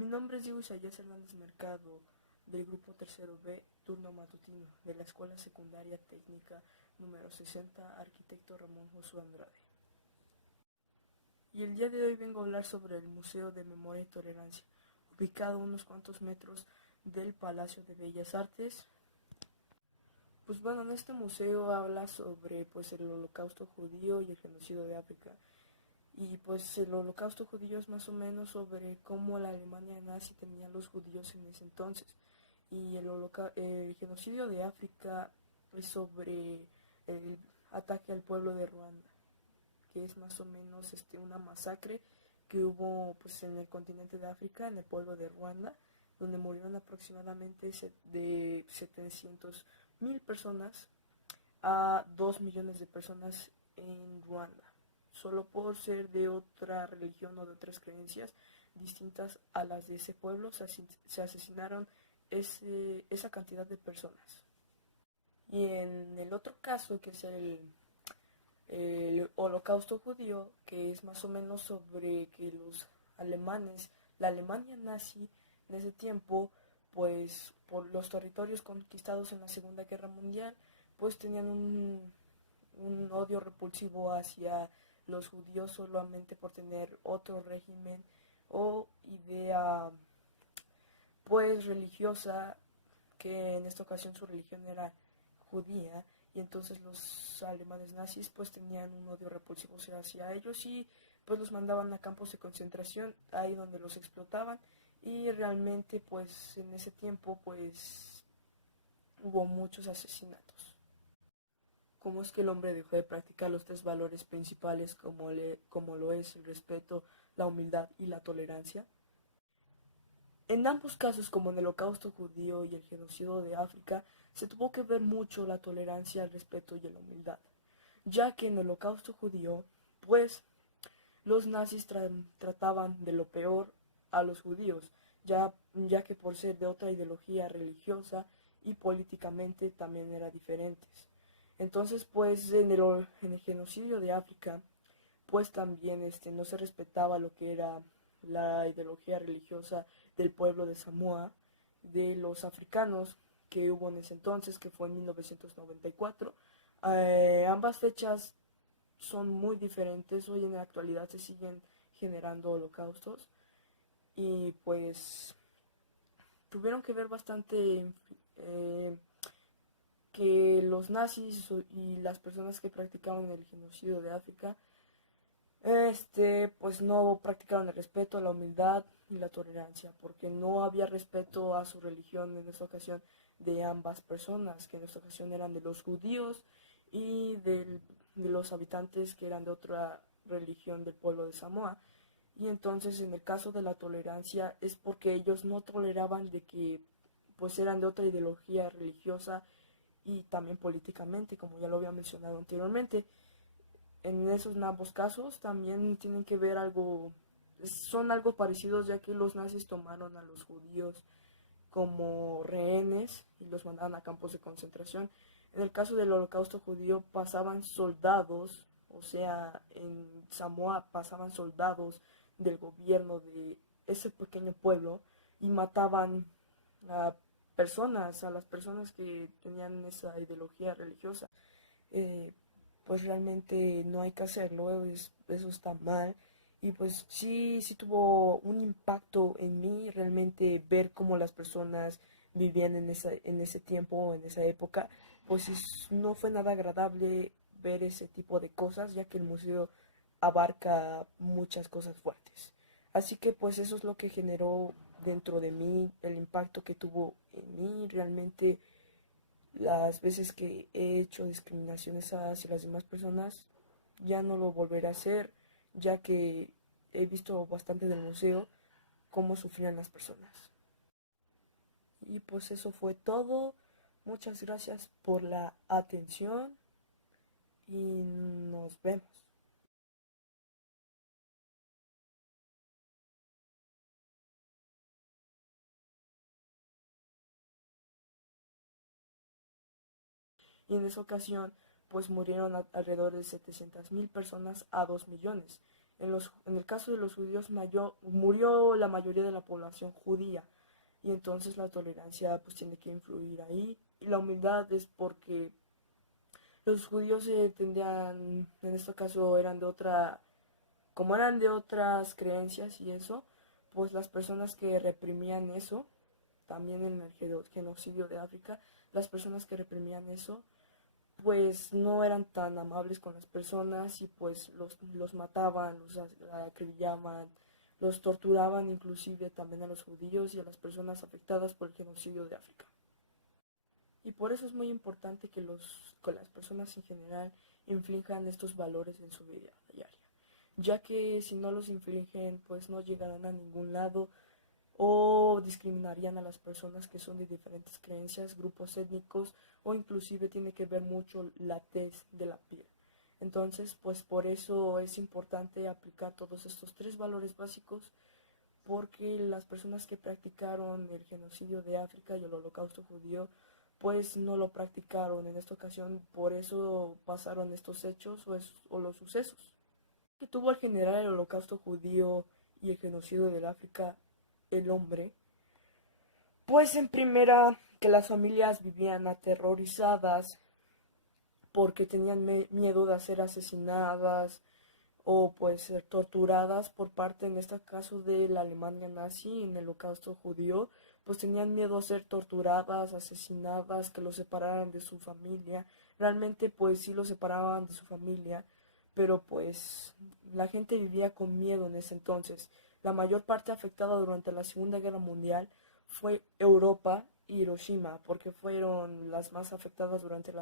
Mi nombre es Diego Isaías Hernández Mercado, del grupo tercero B, turno matutino, de la Escuela Secundaria Técnica número 60, arquitecto Ramón Josué Andrade. Y el día de hoy vengo a hablar sobre el Museo de Memoria y Tolerancia, ubicado a unos cuantos metros del Palacio de Bellas Artes. Pues bueno, en este museo habla sobre el Holocausto judío y el genocidio de África. Y pues el Holocausto judío es más o menos sobre cómo la Alemania nazi tenía a los judíos en ese entonces. Y el genocidio de África es sobre el ataque al pueblo de Ruanda, que es más o menos una masacre que hubo en el continente de África, en el pueblo de Ruanda, donde murieron aproximadamente de 700.000 personas a 2 millones de personas en Ruanda, solo por ser de otra religión o de otras creencias distintas a las de ese pueblo. Se asesinaron esa cantidad de personas. Y en el otro caso, que es el Holocausto judío, que es más o menos sobre que los alemanes, la Alemania nazi en ese tiempo, pues por los territorios conquistados en la Segunda Guerra Mundial, pues tenían un odio repulsivo hacia los judíos solamente por tener otro régimen o idea pues religiosa, que en esta ocasión su religión era judía, y entonces los alemanes nazis pues tenían un odio repulsivo hacia ellos y pues los mandaban a campos de concentración, ahí donde los explotaban, y realmente pues en ese tiempo pues hubo muchos asesinatos. ¿Cómo es que el hombre dejó de practicar los tres valores principales como lo es el respeto, la humildad y la tolerancia? En ambos casos, como en el Holocausto judío y el genocidio de África, se tuvo que ver mucho la tolerancia, el respeto y la humildad, ya que en el Holocausto judío, pues, los nazis trataban de lo peor a los judíos, ya que por ser de otra ideología religiosa y políticamente también eran diferentes. Entonces, pues, en el genocidio de África, pues también no se respetaba lo que era la ideología religiosa del pueblo de Samoa, de los africanos que hubo en ese entonces, que fue en 1994. Ambas fechas son muy diferentes. Hoy en la actualidad se siguen generando holocaustos y pues tuvieron que ver bastante que los nazis y las personas que practicaban el genocidio de África pues no practicaron el respeto, la humildad y la tolerancia, porque no había respeto a su religión en esta ocasión de ambas personas, que en esta ocasión eran de los judíos y de los habitantes que eran de otra religión del pueblo de Samoa. Y entonces en el caso de la tolerancia es porque ellos no toleraban de que pues eran de otra ideología religiosa y también políticamente, como ya lo había mencionado anteriormente. En esos ambos casos también tienen que ver son algo parecidos, ya que los nazis tomaron a los judíos como rehenes y los mandaban a campos de concentración. En el caso del Holocausto judío pasaban soldados, o sea, en Samoa pasaban soldados del gobierno de ese pequeño pueblo y mataban a a las personas que tenían esa ideología religiosa. Eh, pues realmente no hay que hacerlo, eso está mal. Y pues sí tuvo un impacto en mí realmente ver cómo las personas vivían en ese tiempo, en esa época. Pues no fue nada agradable ver ese tipo de cosas, ya que el museo abarca muchas cosas fuertes. Así que pues eso es lo que generó dentro de mí, el impacto que tuvo en mí. Realmente las veces que he hecho discriminaciones hacia las demás personas, ya no lo volveré a hacer, ya que he visto bastante del museo cómo sufrían las personas. Y pues eso fue todo. Muchas gracias por la atención y nos vemos. Y en esa ocasión pues murieron alrededor de 700.000 personas a 2 millones. En el caso de los judíos murió la mayoría de la población judía, y entonces la tolerancia pues tiene que influir ahí, y la humildad es porque los judíos tendían, en este caso como eran de otras creencias y eso, pues las personas que reprimían eso, también en el genocidio de África, las personas que reprimían eso, pues no eran tan amables con las personas y pues los mataban, los acribillaban, los torturaban inclusive también a los judíos y a las personas afectadas por el genocidio de África. Y por eso es muy importante que las personas en general inflijan estos valores en su vida diaria, ya que si no los infligen, pues no llegarán a ningún lado o discriminarían a las personas que son de diferentes creencias, grupos étnicos o inclusive tiene que ver mucho la tez de la piel. Entonces, pues por eso es importante aplicar todos estos tres valores básicos, porque las personas que practicaron el genocidio de África y el holocausto judío pues no lo practicaron en esta ocasión, por eso pasaron estos hechos o los sucesos. Que tuvo al generar el holocausto judío y el genocidio del África el hombre, pues en primera que las familias vivían aterrorizadas porque tenían miedo de ser asesinadas o pues ser torturadas por parte, en este caso, de la Alemania nazi en el holocausto judío, pues tenían miedo a ser torturadas, asesinadas, que los separaran de su familia. Realmente pues sí los separaban de su familia, pero pues la gente vivía con miedo en ese entonces. La mayor parte afectada durante la Segunda Guerra Mundial fue Europa y Hiroshima, porque fueron las más afectadas durante la